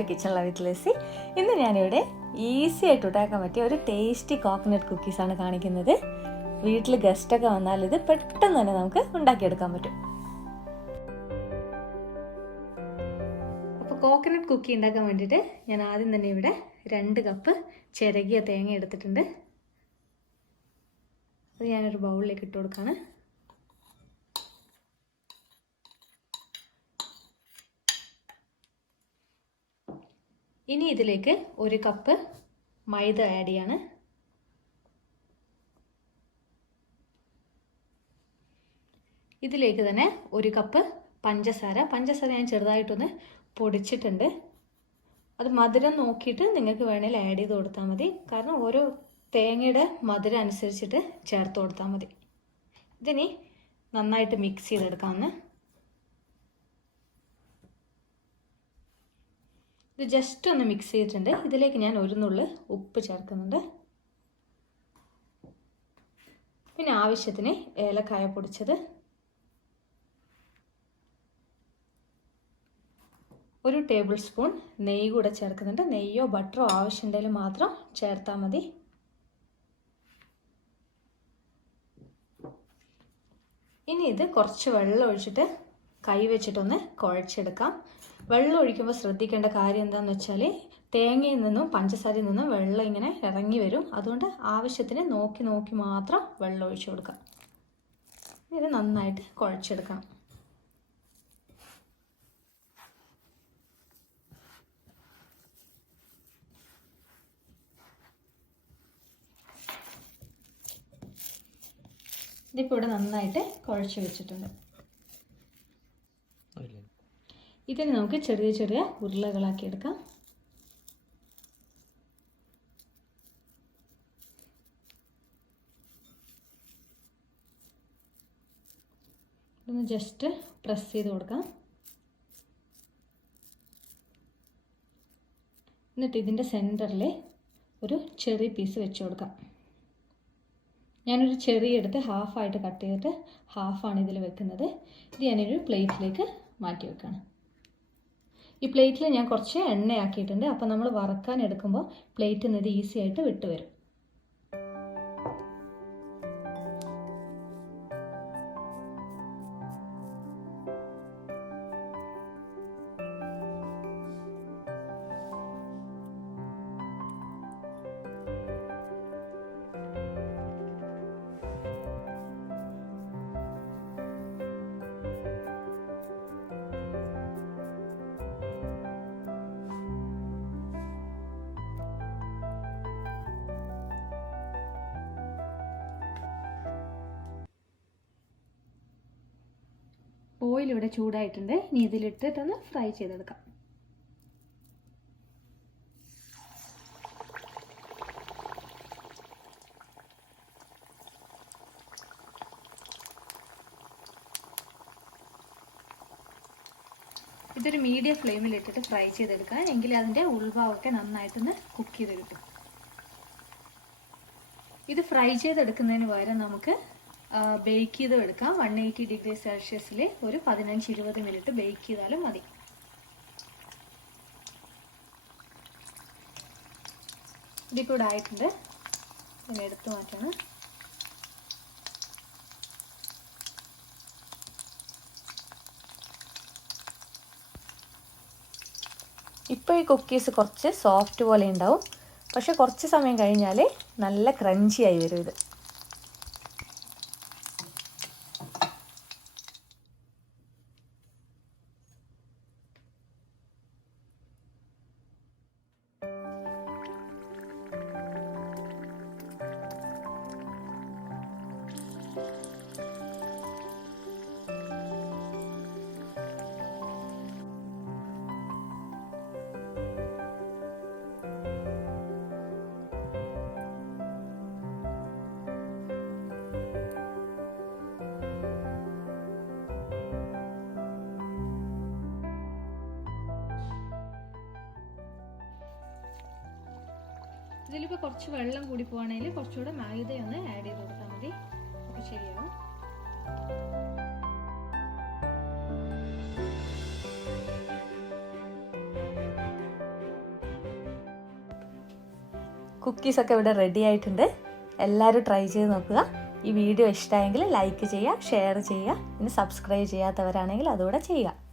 To kitchen with lessee. ഇന്ന് ഞാനിവിടെ easy ആയിട്ട് ഉണ്ടാക്കാൻ പറ്റിയ ഒരു ടേസ്റ്റി കോക്കനട്ട് കുക്കീസാണ് കാണിക്കുന്നത്. വീട്ടിൽ ഗസ്റ്റൊക്കെ വന്നാൽ ഇത് പെട്ടെന്ന് തന്നെ നമുക്ക് ഉണ്ടാക്കിയെടുക്കാൻ പറ്റും. അപ്പോൾ കോക്കനട്ട് കുക്കി ഉണ്ടാക്കാൻ വേണ്ടിയിട്ട് ഞാൻ ആദ്യം തന്നെ ഇവിടെ 2 കപ്പ് ചിരകിയ തേങ്ങ എടുത്തിട്ടുണ്ട്. അത് ഞാനൊരു ബൗളിലേക്ക് ഇട്ട് കൊടുക്കുകയാണ്. ഇനി ഇതിലേക്ക് 1 കപ്പ് മൈദ ആഡ് ചെയ്യാണ്. ഇതിലേക്ക് തന്നെ 1 കപ്പ് പഞ്ചസാര ഞാൻ ചെറുതായിട്ടൊന്ന് പൊടിച്ചിട്ടുണ്ട്. അത് മധുരം നോക്കിയിട്ട് നിങ്ങൾക്ക് വേണമെങ്കിൽ ആഡ് ചെയ്ത് കൊടുത്താൽ മതി. കാരണം ഓരോ തേങ്ങയുടെ മധുരം അനുസരിച്ചിട്ട് ചേർത്ത് കൊടുത്താൽ മതി. ഇതിനി നന്നായിട്ട് മിക്സ് ചെയ്തെടുക്കാമെന്ന്. ഇത് ജസ്റ്റ് ഒന്ന് മിക്സ് ചെയ്തിട്ടുണ്ട്. ഇതിലേക്ക് ഞാൻ 1 നുള്ള് ഉപ്പ് ചേർക്കുന്നുണ്ട്. പിന്നെ ആവശ്യത്തിന് ഏലക്കായ പൊടിച്ചത്, 1 ടേബിൾ സ്പൂൺ നെയ്യ് കൂടെ ചേർക്കുന്നുണ്ട്. നെയ്യോ ബട്ടറോ ആവശ്യമുണ്ടെങ്കിൽ മാത്രം ചേർത്താൽ മതി. ഇനി ഇത് കുറച്ച് വെള്ളം ഒഴിച്ചിട്ട് കൈ വെച്ചിട്ടൊന്ന് കുഴച്ചെടുക്കാം. വെള്ളം ഒഴിക്കുമ്പോൾ ശ്രദ്ധിക്കേണ്ട കാര്യം എന്താണെന്ന് വെച്ചാൽ തേങ്ങയിൽ നിന്നും പഞ്ചസാരയിൽ നിന്നും വെള്ളം ഇങ്ങനെ ഇറങ്ങി വരും. അതുകൊണ്ട് ആവശ്യത്തിന് നോക്കി മാത്രം വെള്ളം ഒഴിച്ചു കൊടുക്കാം. ഇത് നന്നായിട്ട് കുഴച്ചെടുക്കണം. ഇതിപ്പോൾ ഇവിടെ നന്നായിട്ട് കുഴച്ച് വെച്ചിട്ടുണ്ട്. ഇതിന് നമുക്ക് ചെറിയ ഉരുളകളാക്കി എടുക്കാം. ഒന്ന് ജസ്റ്റ് പ്രസ് ചെയ്ത് കൊടുക്കാം. എന്നിട്ട് ഇതിൻ്റെ സെൻറ്ററിൽ ഒരു ചെറി പീസ് വെച്ച് കൊടുക്കാം. ഞാനൊരു ചെറി എടുത്ത് ഹാഫായിട്ട് കട്ട് ചെയ്തിട്ട് ഹാഫാണ് ഇതിൽ വെക്കുന്നത്. ഇത് ഞാനൊരു പ്ലേറ്റിലേക്ക് മാറ്റി വെക്കുകയാണ്. ഈ പ്ലേറ്റിൽ ഞാൻ കുറച്ച് എണ്ണയാക്കിയിട്ടുണ്ട്. അപ്പോൾ നമ്മൾ വറക്കാൻ എടുക്കുമ്പോൾ പ്ലേറ്റിൽ നിന്ന് ഇത് ഈസി ആയിട്ട് വിട്ട് വരും. ഓയിൽ ഇവിടെ ചൂടായിട്ടുണ്ട്. ഇനി ഇതിലിട്ടിട്ടൊന്ന് ഫ്രൈ ചെയ്തെടുക്കാം. ഇതൊരു മീഡിയം ഫ്ലെയിമിൽ ഇട്ടിട്ട് ഫ്രൈ ചെയ്തെടുക്കാം. എങ്കിൽ അതിൻ്റെ ഉൾഭാഗമൊക്കെ നന്നായിട്ടൊന്ന് കുക്ക് ചെയ്ത് കിട്ടും. ഇത് ഫ്രൈ ചെയ്തെടുക്കുന്നതിന് പകരം നമുക്ക് ബേക്ക് ചെയ്ത് എടുക്കാം. 180 ഡിഗ്രി സെൽഷ്യസിൽ ഒരു 15-20 മിനിറ്റ് ബേക്ക് ചെയ്താലും മതി. ഇതിപ്പോൾ ഇവിടെ ആയിട്ടുണ്ട്. ഇനി എടുത്ത് മാറ്റാണ്. ഇപ്പോൾ ഈ കുക്കീസ് കുറച്ച് സോഫ്റ്റ് പോലെ ഉണ്ടാവും. പക്ഷെ കുറച്ച് സമയം കഴിഞ്ഞാൽ നല്ല ക്രഞ്ചി ആയി വരും ഇത്. ഇതിലിപ്പോൾ കുറച്ച് വെള്ളം കൂടി പോവാണെങ്കിൽ കുറച്ചുകൂടെ മൈദ ഒന്ന് ആഡ് ചെയ്ത് കൊടുത്താൽ മതി. അപ്പോൾ ശരിയാവും. കുക്കീസൊക്കെ ഇവിടെ റെഡി ആയിട്ടുണ്ട്. എല്ലാവരും ട്രൈ ചെയ്ത് നോക്കുക. ഈ വീഡിയോ ഇഷ്ടമായെങ്കിൽ ലൈക്ക് ചെയ്യുക, ഷെയർ ചെയ്യുക, പിന്നെ സബ്സ്ക്രൈബ് ചെയ്യാത്തവരാണെങ്കിൽ അതുകൂടെ ചെയ്യുക.